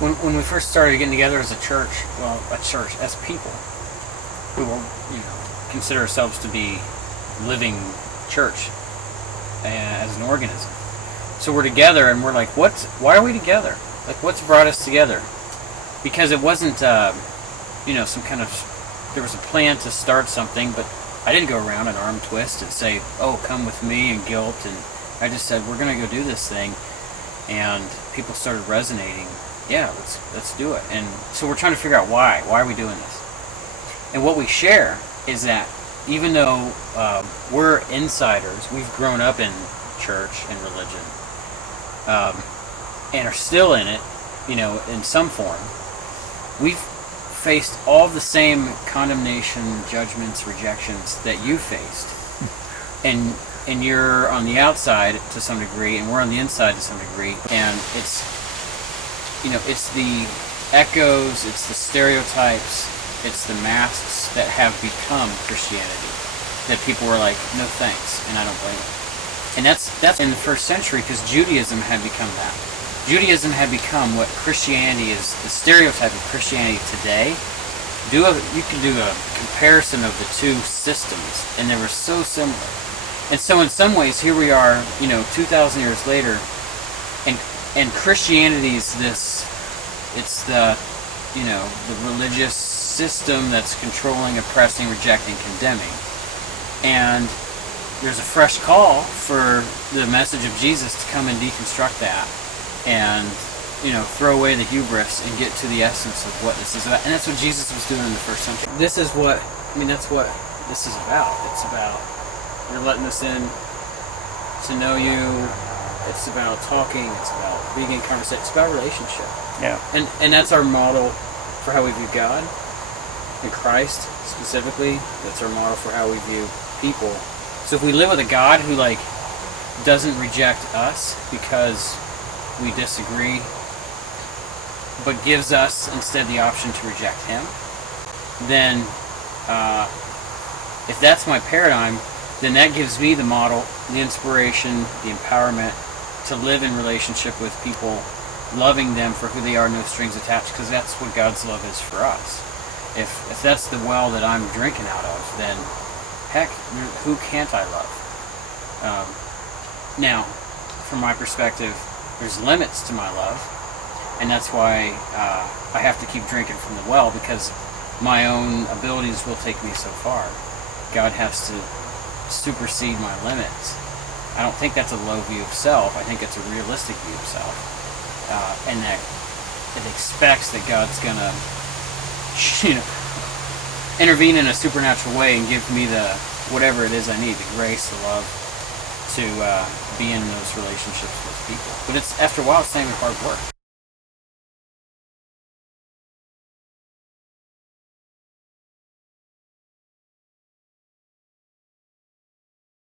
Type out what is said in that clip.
when we first started getting together as a church, as people, we will, consider ourselves to be living church as an organism. So we're together, and we're like, why are we together? Like, what's brought us together? Because it wasn't, some kind of, there was a plan to start something, but I didn't go around an arm twist and say, oh, come with me, and guilt, and I just said, we're going to go do this thing, and people started resonating. Yeah, let's do it. And so we're trying to figure out why are we doing this? And what we share is that even though we're insiders, we've grown up in church and religion, and are still in it, in some form, we've faced all the same condemnation, judgments, rejections that you faced. And you're on the outside to some degree, and we're on the inside to some degree. And it's the echoes, it's the stereotypes, it's the masks that have become Christianity that people were like, no thanks, and I don't blame them. And that's in the first century, because Judaism had become that. Judaism had become what Christianity is, the stereotype of Christianity today. You can do a comparison of the two systems, and they were so similar. And so in some ways, here we are, 2,000 years later, and Christianity is it's the religious system that's controlling, oppressing, rejecting, condemning. And there's a fresh call for the message of Jesus to come and deconstruct that, and throw away the hubris and get to the essence of what this is about. And that's what Jesus was doing in the first century. That's what this is about. It's about, you're letting us in to know you. It's about talking. It's about being in conversation. It's about relationship. Yeah. And that's our model for how we view God and Christ specifically. That's our model for how we view people. So if we live with a God who doesn't reject us because we disagree, but gives us instead the option to reject him, then if that's my paradigm, then that gives me the model, the inspiration, the empowerment to live in relationship with people, loving them for who they are, no strings attached, because that's what God's love is for us. If that's the well that I'm drinking out of, then heck, who can't I love? Now, from my perspective, there's limits to my love, and that's why I have to keep drinking from the well, because my own abilities will take me so far. God has to supersede my limits. I don't think that's a low view of self. I think it's a realistic view of self, and that it expects that God's gonna, intervene in a supernatural way and give me the whatever it is I need, the grace, the love, to be in those relationships with people. But it's, after a while, it's not even hard work.